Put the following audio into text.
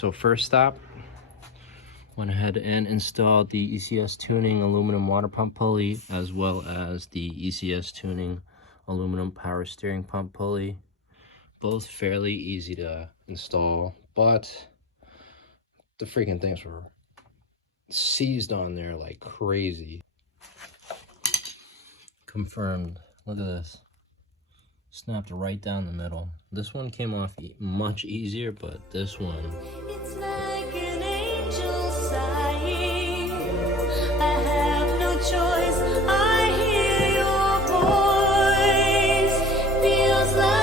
so first stop, went ahead and installed the ECS tuning aluminum water pump pulley, as well as the ECS tuning aluminum power steering pump pulley. Both fairly easy to install, but the freaking things were seized on there like crazy. Confirmed. Look at this. Snapped right down the middle. This one came off much easier, but this one, It's like an angel sighing. I have no choice. I hear your voice. Feels like